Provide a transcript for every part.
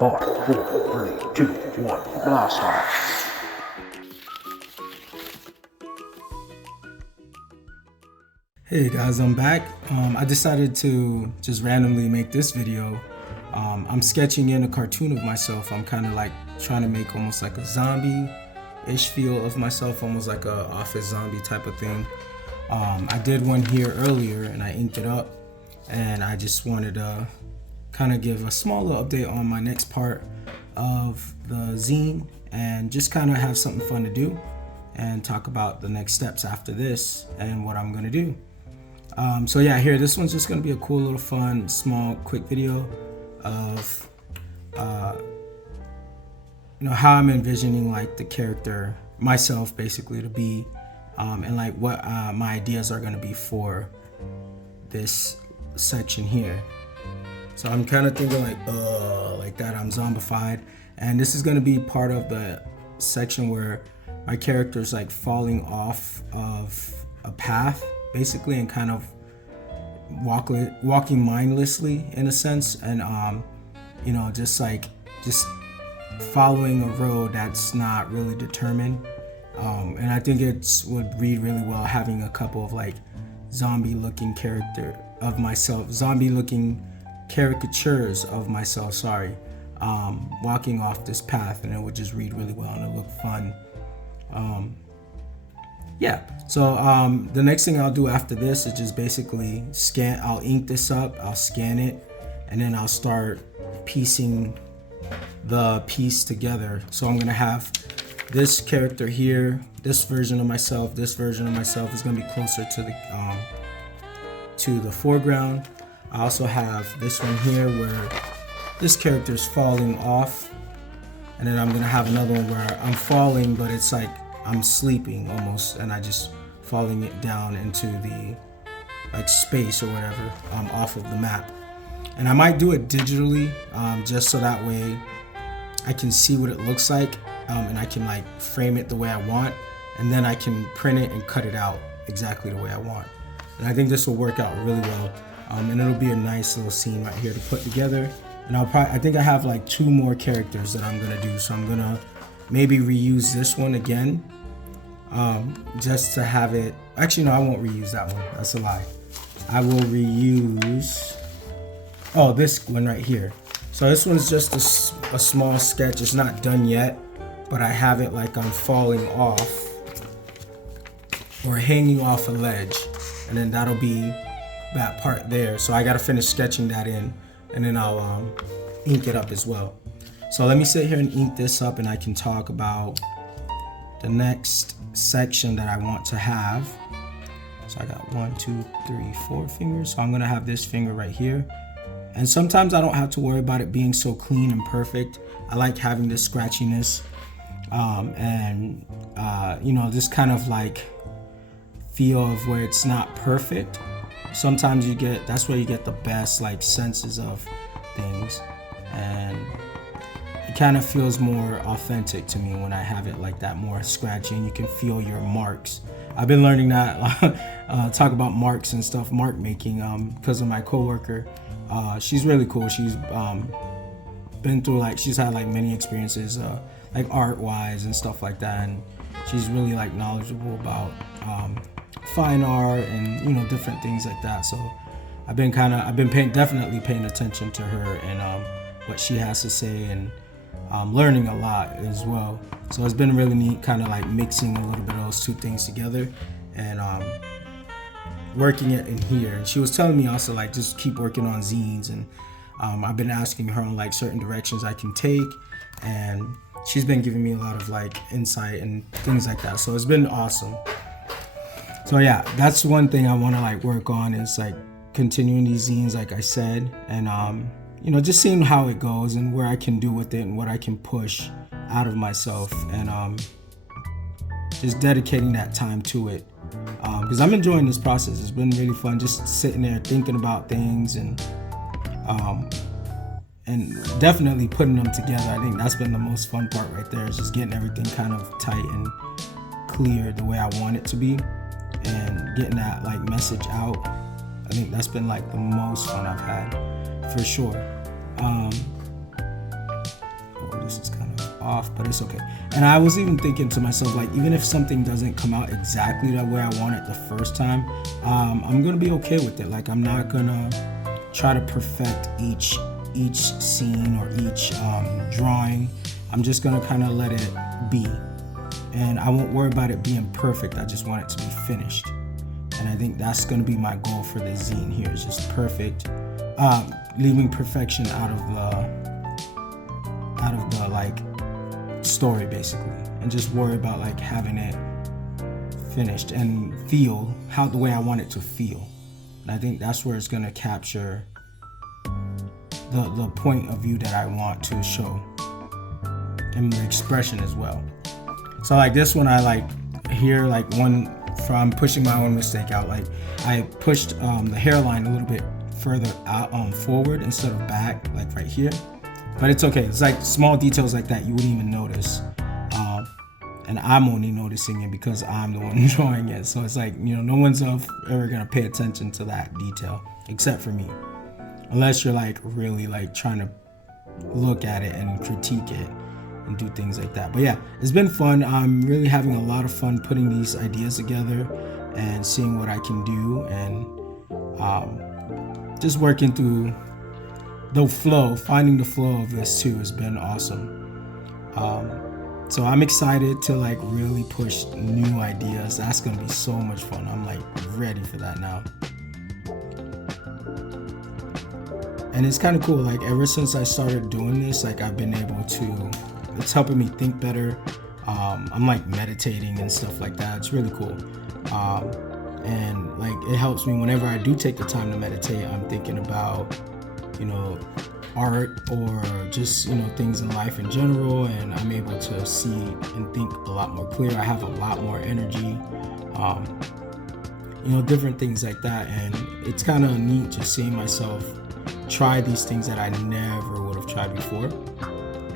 5, 4, 3, 2, 1, blast off. Hey guys, I'm back. I decided to just randomly make this video. I'm sketching in a cartoon of myself. I'm kind of like trying to make almost like a zombie-ish feel of myself, almost like a office zombie type of thing. I did one here earlier and I inked it up, and I just wanted to kind of give a small little update on my next part of the zine and just kind of have something fun to do and talk about the next steps after this and what I'm gonna do. So yeah, here, this one's just gonna be a cool little fun, small, quick video of how I'm envisioning like the character, myself basically, to be, and like what my ideas are gonna be for this section here. So I'm kind of thinking like that I'm zombified, and this is gonna be part of the section where my character's like falling off of a path basically, and kind of walking mindlessly in a sense, and just following a road that's not really determined, and I think it would read really well having a couple of like zombie looking caricatures of myself, walking off this path, and it would just read really well and it look fun. So the next thing I'll do after this is just basically I'll ink this up, I'll scan it, and then I'll start piecing the piece together. So I'm gonna have this character here, this version of myself is gonna be closer to the foreground. I also have this one here where this character is falling off, and then I'm gonna have another one where I'm falling, but it's like I'm sleeping almost, and I just falling it down into the like space or whatever, off of the map. And I might do it digitally, just so that way I can see what it looks like, and I can like frame it the way I want, and then I can print it and cut it out exactly the way I want. And I think this will work out really well, and it'll be a nice little scene right here to put together. And I think I have like 2 more characters that I'm gonna do, so I'm gonna maybe reuse this one again, just to have it. Actually, no, I won't reuse that one. That's a lie. I will reuse this one right here. So this one's just a small sketch. It's not done yet, but I have it like I'm falling off or hanging off a ledge, and then that'll be that part there. So I gotta finish sketching that in, and then I'll ink it up as well. So let me sit here and ink this up, and I can talk about the next section that I want to have. So I got 1, 2, 3, 4 fingers. So I'm gonna have this finger right here. And sometimes I don't have to worry about it being so clean and perfect. I like having this scratchiness, this kind of like feel of where it's not perfect. Sometimes that's where you get the best like senses of things, and it kind of feels more authentic to me when I have it like that, more scratchy, and you can feel your marks. I've been learning that, talk about marks and stuff, mark making, because of my coworker. She's really cool. She's been through she's had like many experiences, like art wise and stuff like that, and she's really like knowledgeable about fine art and different things like that. So I've been definitely paying attention to her and what she has to say, and learning a lot as well. So it's been really neat, kind of like mixing a little bit of those 2 things together and working it in here. And she was telling me also like just keep working on zines, and I've been asking her on like certain directions I can take, and she's been giving me a lot of like insight and things like that. So it's been awesome. So yeah, that's one thing I want to like work on, is like continuing these zines, like I said, and just seeing how it goes and where I can do with it and what I can push out of myself, and just dedicating that time to it, because I'm enjoying this process. It's been really fun just sitting there thinking about things, and definitely putting them together. I think that's been the most fun part right there, is just getting everything kind of tight and clear the way I want it to be, and getting that like message out. I think that's been like the most fun I've had, for sure. Oh, this is kind of off, but it's okay. And I was even thinking to myself, like, even if something doesn't come out exactly the way I want it the first time, I'm gonna be okay with it. Like, I'm not gonna try to perfect each scene or each drawing. I'm just gonna kind of let it be, and I won't worry about it being perfect. I just want it to be finished, and I think that's gonna be my goal for the zine here, is just perfect, leaving perfection out of the like story basically, and just worry about like having it finished and feel the way I want it to feel. And I think that's where it's gonna capture the point of view that I want to show, and the expression as well. So like this one, I like here, like one from pushing my own mistake out. Like I pushed the hairline a little bit further out forward instead of back, like right here. But it's okay. It's like small details like that you wouldn't even notice, and I'm only noticing it because I'm the one drawing it. So it's like, you know, no one's ever gonna pay attention to that detail except for me, unless you're like really like trying to look at it and critique it and do things like that. But yeah, it's been fun. I'm really having a lot of fun putting these ideas together and seeing what I can do, and just working through the flow, finding the flow of this too has been awesome. So I'm excited to like really push new ideas. That's gonna be so much fun. I'm like ready for that now. And it's kind of cool, like ever since I started doing this, like I've been able to, it's helping me think better. I'm like meditating and stuff like that. It's really cool. And like it helps me whenever I do take the time to meditate. I'm thinking about, you know, art or just, you know, things in life in general, and I'm able to see and think a lot more clear. I have a lot more energy, you know, different things like that. And it's kind of neat just seeing myself try these things that I never would have tried before,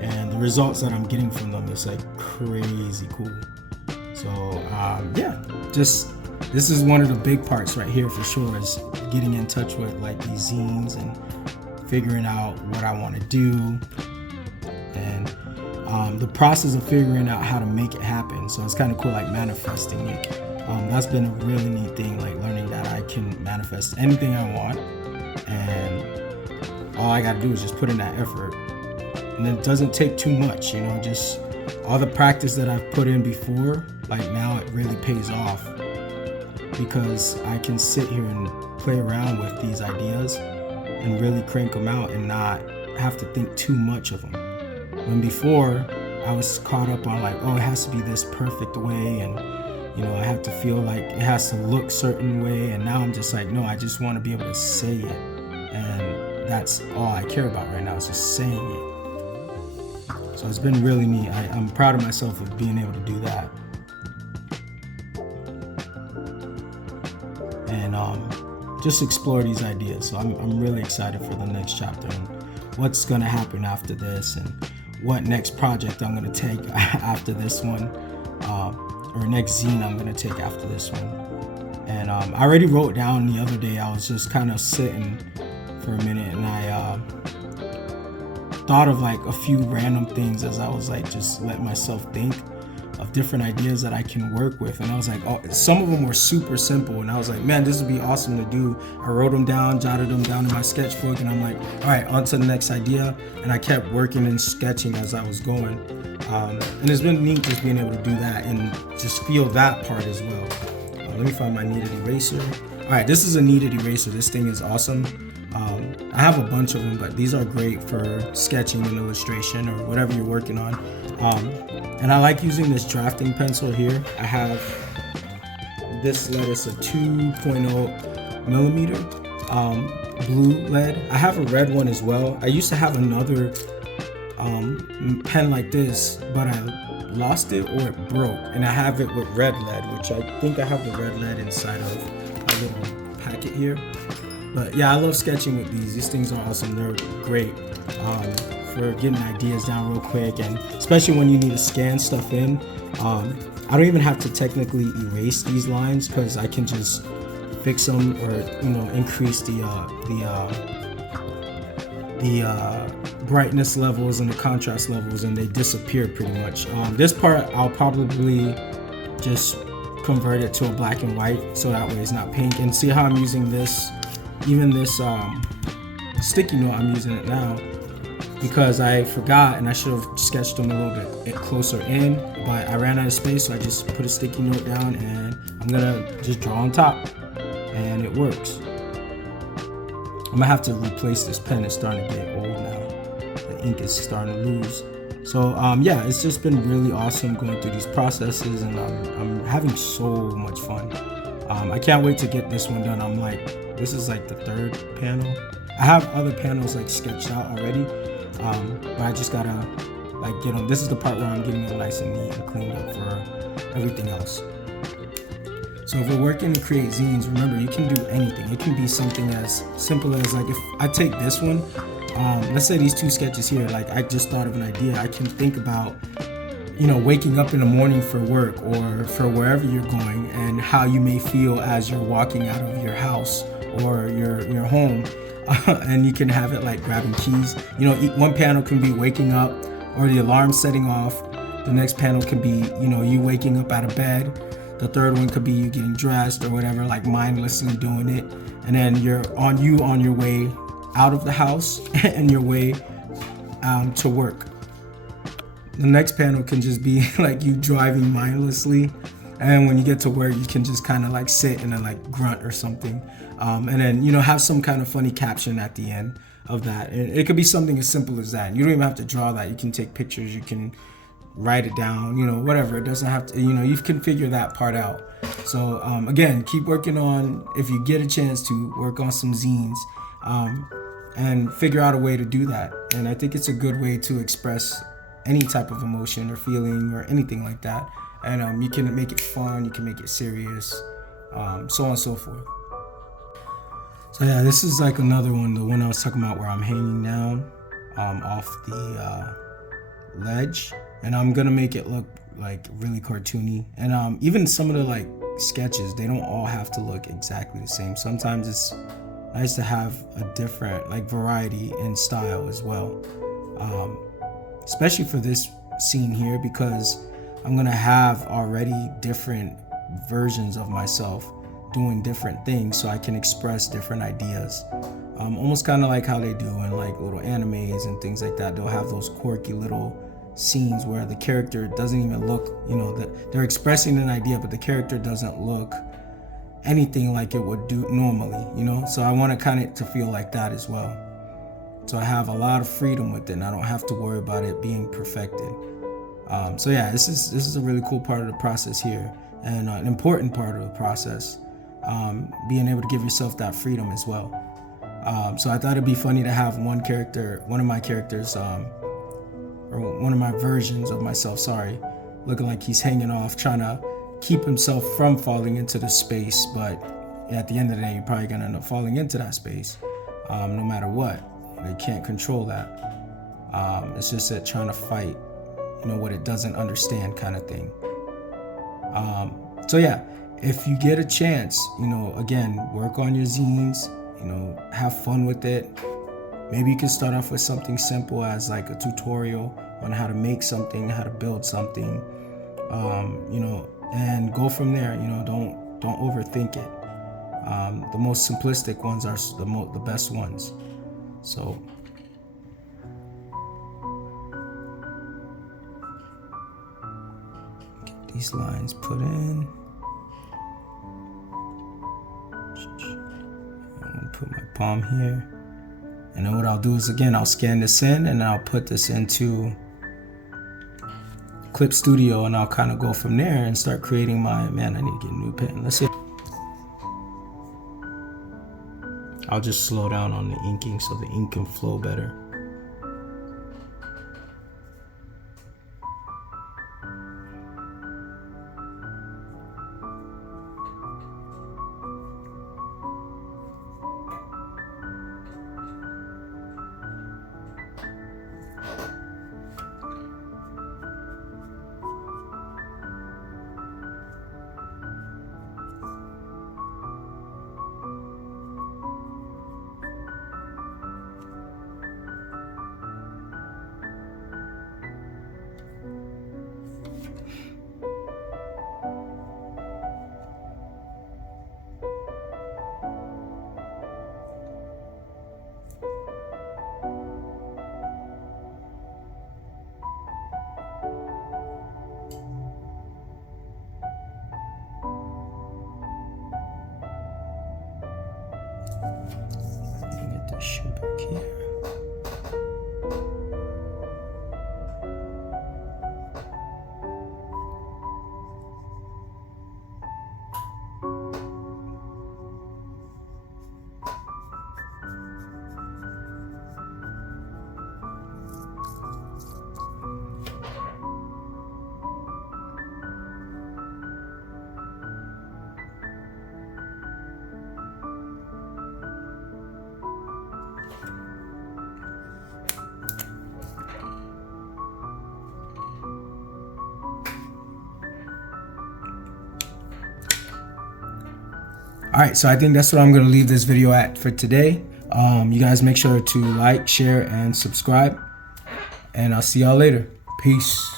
and the results that I'm getting from them is like crazy cool. So yeah, just this is one of the big parts right here for sure, is getting in touch with like these zines and figuring out what I want to do, and the process of figuring out how to make it happen. So it's kind of cool, like manifesting it. That's been a really neat thing, like learning that I can manifest anything I want, and all I gotta do is just put in that effort. And it doesn't take too much, you know, just all the practice that I've put in before, like now it really pays off, because I can sit here and play around with these ideas and really crank them out and not have to think too much of them. When before I was caught up on like, oh, it has to be this perfect way, and you know, I have to feel like it has to look certain way, and now I'm just like, no, I just want to be able to say it, and that's all I care about right now, is just saying it. So it's been really neat. I'm proud of myself of being able to do that. And just explore these ideas. So I'm really excited for the next chapter and what's gonna happen after this, and what next project I'm gonna take after this one, or next zine I'm gonna take after this one. And I already wrote down the other day, I was just kind of sitting for a minute, and I thought of like a few random things as I was like just letting myself think of different ideas that I can work with. And I was like, oh, some of them were super simple, and I was like, man, this would be awesome to do. I wrote them down, jotted them down in my sketchbook, and I'm like, all right, on to the next idea. And I kept working and sketching as I was going, and it's been neat just being able to do that and just feel that part as well. Let me find my kneaded eraser. All right, this is a kneaded eraser. This thing is awesome. I have a bunch of them, but these are great for sketching and illustration or whatever you're working on. And I like using this drafting pencil here. I have this lead, it's a 2.0 millimeter blue lead. I have a red one as well. I used to have another pen like this, but I lost it or it broke, and I have it with red lead, which I think I have the red lead inside of a little packet here. But yeah, I love sketching with these. These things are awesome. They're great for getting ideas down real quick, and especially when you need to scan stuff in. I don't even have to technically erase these lines, because I can just fix them, or you know, increase the brightness levels and the contrast levels, and they disappear pretty much. This part I'll probably just convert it to a black and white, so that way it's not pink. And see how I'm using this, even this sticky note, I'm using it now because I forgot and I should have sketched them a little bit closer in, but I ran out of space, so I just put a sticky note down and I'm gonna just draw on top, and it works. I'm gonna have to replace this pen. It's starting to get old now. The ink is starting to lose. So yeah, it's just been really awesome going through these processes, and I'm having so much fun. I can't wait to get this one done. I'm like, this is like the third panel. I have other panels like sketched out already, but I just gotta like get them. This is the part where I'm getting them nice and neat and cleaned up for everything else. So if you're working to create zines, remember, you can do anything. It can be something as simple as, like, if I take this one, let's say these two sketches here, like I just thought of an idea. I can think about, you know, waking up in the morning for work or for wherever you're going, and how you may feel as you're walking out of your house or your home. And you can have it like grabbing keys. You know, one panel can be waking up or the alarm setting off. The next panel can be, you know, you waking up out of bed. The third one could be you getting dressed or whatever, like mindlessly doing it. And then you're on your way out of the house and your way to work. The next panel can just be like you driving mindlessly. And when you get to work, you can just kind of like sit and then like grunt or something. And then, you know, have some kind of funny caption at the end of that. And it could be something as simple as that. You don't even have to draw that. You can take pictures. You can write it down, you know, whatever. It doesn't have to, you know, you can figure that part out. So again, keep working on, if you get a chance to work on some zines, and figure out a way to do that. And I think it's a good way to express any type of emotion or feeling or anything like that. And you can make it fun, you can make it serious, so on and so forth. So yeah, this is like another one, the one I was talking about where I'm hanging down off the ledge. And I'm gonna make it look like really cartoony. And even some of the like sketches, they don't all have to look exactly the same. Sometimes it's nice to have a different like variety in style as well. Especially for this scene here, because I'm gonna have already different versions of myself doing different things, so I can express different ideas. Almost kind of like how they do in like little animes and things like that. They'll have those quirky little scenes where the character doesn't even look, you know, that they're expressing an idea, but the character doesn't look anything like it would do normally, you know. So I want to kind of to feel like that as well. So I have a lot of freedom with it, and I don't have to worry about it being perfected. So yeah, this is a really cool part of the process here, and an important part of the process. Being able to give yourself that freedom as well. So I thought it'd be funny to have one of my characters, or one of my versions of myself, looking like he's hanging off, trying to keep himself from falling into the space. But at the end of the day, you're probably gonna end up falling into that space, no matter what. They can't control that. It's just that trying to fight, you know, what it doesn't understand kind of thing. So yeah, if you get a chance, you know, again, work on your zines, you know, have fun with it. Maybe you can start off with something simple as like a tutorial on how to make something, how to build something, you know, and go from there. You know, don't overthink it. The most simplistic ones are the best ones. So get these lines put in. I'm gonna put my palm here. And then what I'll do is, again, I'll scan this in and I'll put this into Clip Studio, and I'll kind of go from there and start creating I need to get a new pen. Let's see. I'll just slow down on the inking so the ink can flow better. All right, so I think that's what I'm gonna leave this video at for today. You guys make sure to like, share, and subscribe, and I'll see y'all later. Peace.